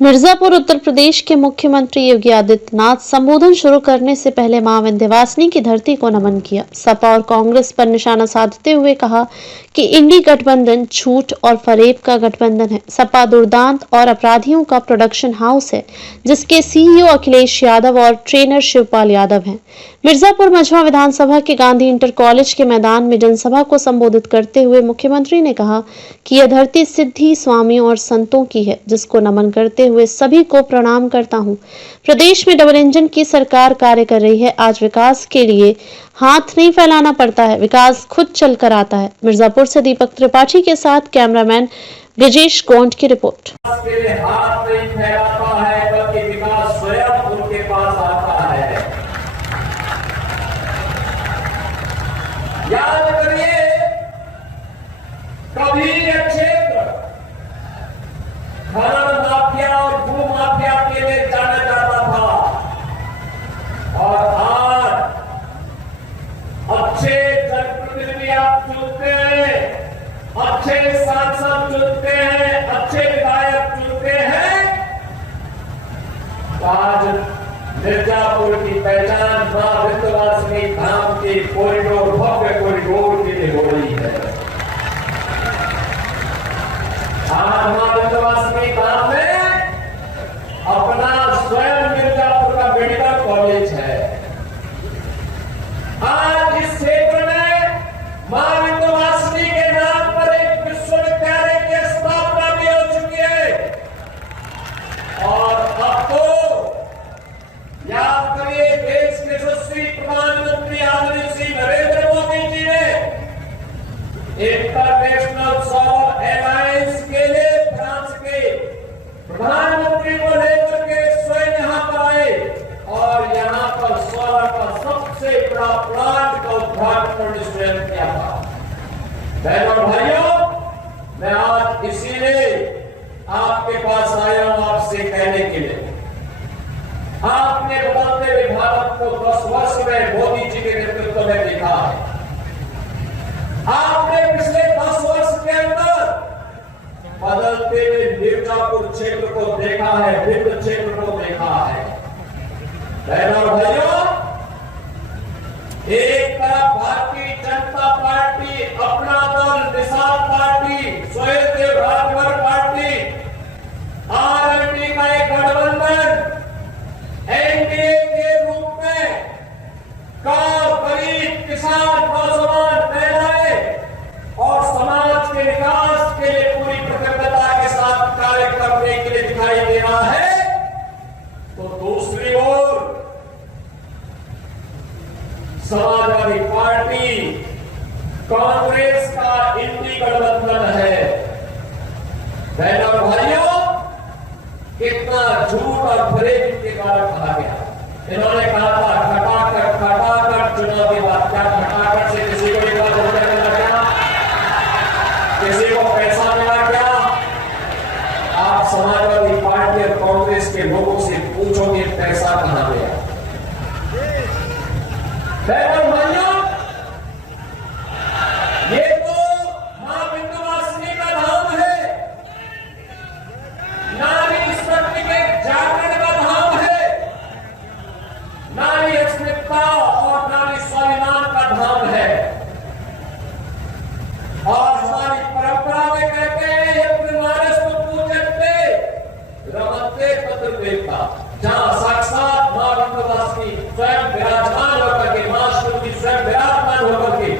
मिर्जापुर उत्तर प्रदेश के मुख्यमंत्री योगी आदित्यनाथ संबोधन शुरू करने से पहले मां विंध्यवासिनी की धरती को नमन किया। सपा और कांग्रेस पर निशाना साधते हुए कहा कि इंडी गठबंधन झूठ और फरेब का गठबंधन है। सपा दुर्दांत और अपराधियों का प्रोडक्शन हाउस है, जिसके सीईओ अखिलेश यादव और ट्रेनर शिवपाल यादव हैं। मिर्जापुर मझवा विधानसभा के गांधी इंटर कॉलेज के मैदान में जनसभा को संबोधित करते हुए मुख्यमंत्री ने कहा कि यह धरती सिद्धि स्वामियों और संतों की है, जिसको नमन करते हुए सभी को प्रणाम करता हूं। प्रदेश में डबल इंजन की सरकार कार्य कर रही है। आज विकास के लिए हाथ नहीं फैलाना पड़ता है, विकास खुद चलकर आता है। मिर्जापुर से दीपक त्रिपाठी के साथ कैमरामैन ब्रिजेश गोंड की रिपोर्ट। याद करिए, कभी ये क्षेत्र खनन माफिया और भू माफिया के लिए जाना जाता था, और आज अच्छे जनप्रतिनिधि आप चुनते हैं, अच्छे सांसद चुनते हैं, अच्छे विधायक चुनते हैं। आज मिर्जापुर की पहचान मां विंध्यवासिनी धाम की कॉरिडोर, भव्य कॉरिडोर के लिए हो रही है। आज मां विंध्यवासिनी धाम में अपना स्वयं मिर्जापुर का मेडिकल कॉलेज है। आज इस क्षेत्र में मां विंध्यवासिनी के नाम पर एक विश्वविद्यालय की स्थापना भी हो चुकी है। और अब तो याद करिए, देश के यशस्वी प्रधानमंत्री आदरणीय श्री नरेंद्र मोदी जी ने इंटरनेशनल सौर अलायंस के लिए फ्रांस के प्रधानमंत्री को लेकर के स्वयं यहां पर आए और यहां पर सौर का सबसे बड़ा प्लांट का उद्घाटन स्वयं किया था। बहनों और भाइयों, मैं आज इसीलिए आपके पास आया हूं, आपसे कहने के लिए, आपने बदलते हुए भारत को 10 वर्ष में मोदी जी के नेतृत्व में देखा है। आपने पिछले 10 वर्ष के अंदर बदलते हुए मिर्जापुर क्षेत्र को देखा है, विंध्य क्षेत्र को देखा है। बहनों और भाइयों, एक तरफ भारतीय जनता पार्टी, अपना दल, निषाद पार्टी, स्वयं राजभर पार्टी, आरएलडी का एक गठबंधन एनडीए के रूप में गरीब, किसान, नौजवान, महिलाएं और समाज के विकास के लिए पूरी प्रतिबद्धता के साथ कार्य करने के लिए दिखाई दे रहा है, तो दूसरी ओर समाजवादी पार्टी, कांग्रेस का इंडी गठबंधन है। बहनों और भाइयों, कितना झूठ और फरेब के द्वारा कहा गया। इन्होंने कहा था खटाखट चुनाव के बाद, क्या खटाखट से किसी को एक बार वोट मिला क्या? किसी को पैसा मिला क्या? आप समाजवादी पार्टी और कांग्रेस के लोगों से पूछोगे पैसा कहां गया। बहनों भाइयों, ये तो मां विंध्यवासिनी का धाम है, नारी शक्ति के जागरण का धाम है, नारी अस्मिता और नारी स्वाभिमान का धाम है। और हमारी परंपरा में कहते हैं, यत्र नारीस्तु पूज्यते रमते तत्र देवता, जहां साक्षात मां विंध्यवासिनी स्वयं विराजमान होकर के, मां श्री स्वयं विराजमान होकर के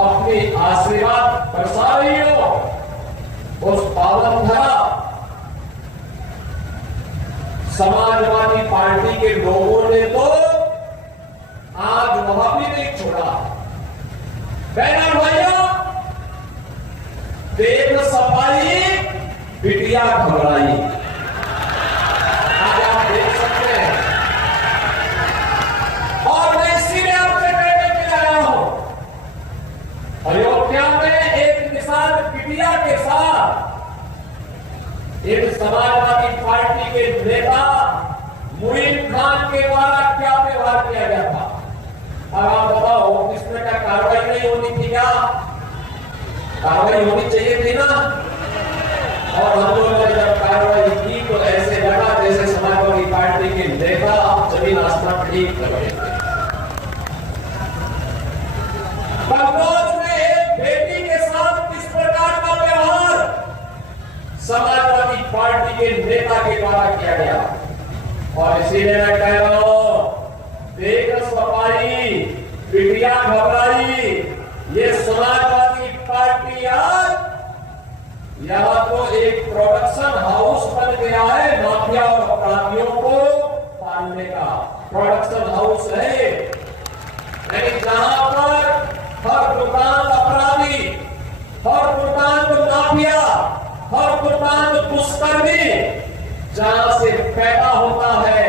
अपने आशीर्वाद बरसा रही हो, उस पावन धरा समाजवादी पार्टी के लोगों ने तो आज वहां भी नहीं छोड़ा। बहनों भाइयों, देव सफाई, बिटिया घबराई, आज आप देख सकते हैं। और मैं इसीलिए आपसे कहने के लिए आया हूं, अयोध्या में एक निषाद बिटिया के साथ एक समाजवादी पार्टी के नेता मुईन खान के द्वारा क्या व्यवहार किया गया था। अब आप बताओ, इसमें क्या कार्रवाई नहीं होनी थी क्या? कार्रवाई होनी चाहिए थी ना। और हम लोगों ने जब कार्रवाई की तो ऐसे लगा तकलीफ कर रहे थे। कन्नौज में एक बेटी के साथ किस प्रकार का व्यवहार समाजवादी पार्टी के नेता के द्वारा किया गया, और इसीलिए मैं कह रहा हूं, देख सफाई बिटिया घबराई, ये समाजवादी पार्टी आज यहां तो एक प्रोडक्शन हाउस बन गया है माफिया और अपराधियों को पालने का प्रोडक्शन हाउस है। यानी जहां पर हर दुकान अपराधी, हर दुकान माफिया, हर दुकान दुष्कर्मी जहां से पैदा होता है,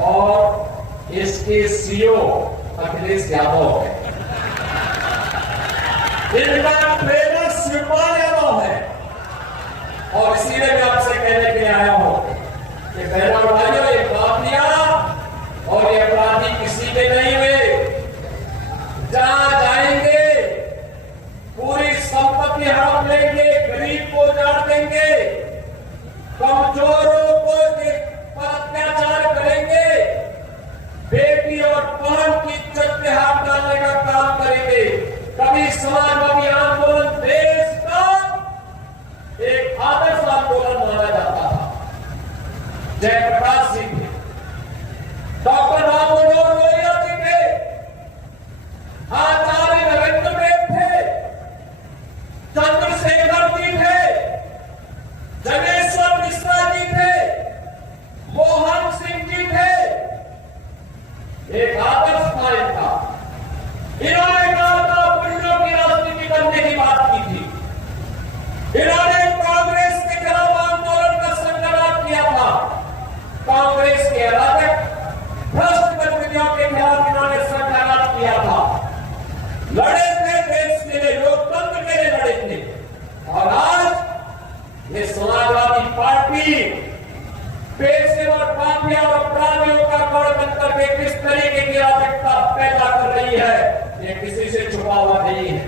और इसके सीईओ अखिलेश यादव है, इनका ट्रेनर शिवपाल यादव है। और इसीलिए मैं आपसे कहने के लिए आया हूं कि बहनों और भाइयों, ये माफिया और ये अपराधी किसी के नहीं हुए। जहां जाएंगे पूरी संपत्ति हड़प लेंगे, गरीब को उजाड़ देंगे, कमजोरों को पर अत्याचार करेंगे, बेटी और बहन की इज्जत पे हाथ डालने का काम करेंगे। कभी समाजवादी आंदोलन देश का एक आदर्श आंदोलन माना जाता था। जयप्रकाश सिंह थे, डॉक्टर राम मनोहर लोहिया जी थे, आचार्य नरेंद्र देव थे, चंद्रशेखर जी थे, जगेश्वर मिश्रा जी थे, मोहन सिंह जी थे। एक आदर्श था इनका। इन्होंने कहा पुण्यों की राजनीति करने की बात की थी। इन्होंने कांग्रेस के खिलाफ आंदोलन का संचालन किया था। कांग्रेस के अराजक भ्रष्ट गतिविधियों के खिलाफ इन्होंने संचालन किया था। लड़े थे देश के लिए, लोकतंत्र के लिए लड़े थे। और आज ये समाजवादी पार्टी पेशेवर माफिया और अपराधियों का गढ़ बनकर के किस तरीके की अराजकता पैदा कर रही है, ये किसी से छुपा हुआ नहीं है।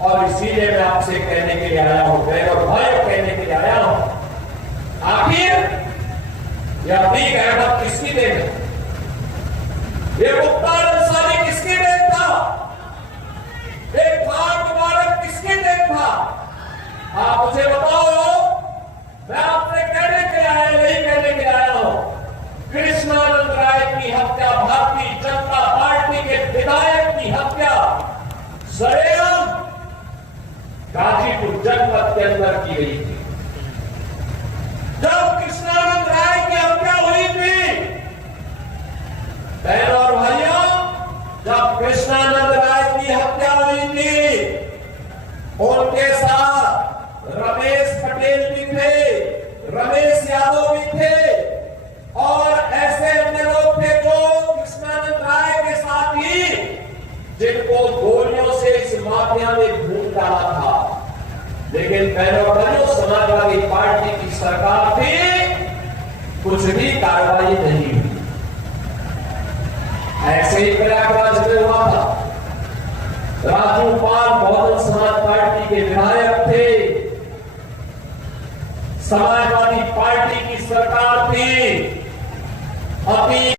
और इसीलिए मैं आपसे कहने के लिए आया हूं, बहन और भाइयों, कहने के लिए आया हूं, आखिर यह अतीक अहमद किसकी देन है? ये मुख्तार अंसारी किसकी देन था? एक खान मुबारक किसकी देन था? आप मुझे बताओ। मैं आपसे कहने के लिए आया, यही कहने के लिए आया हूं, कृष्णानंद राय की हत्या, भारतीय जनता पार्टी के विधायक की हत्या सरेआम गाजीपुर जनपद के अंदर की गई थी। जब कृष्णानंद राय की हत्या हुई थी, बहनों और भाइयों, जब कृष्णानंद राय की हत्या हुई थी, उनके साथ रमेश पटेल भी थे, रमेश यादव भी थे, और ऐसे अन्य लोग थे जो कृष्णानंद राय के साथ ही, जिनको गोलियों से इस माफिया ने भून डाला था। लेकिन बहनों बहनों, समाजवादी पार्टी की सरकार थी, कुछ भी कार्रवाई नहीं हुई। ऐसे ही प्रयागराज में हुआ था। राजू पाल बहुजन समाज पार्टी के विधायक थे, समाजवादी पार्टी की सरकार थी। अभी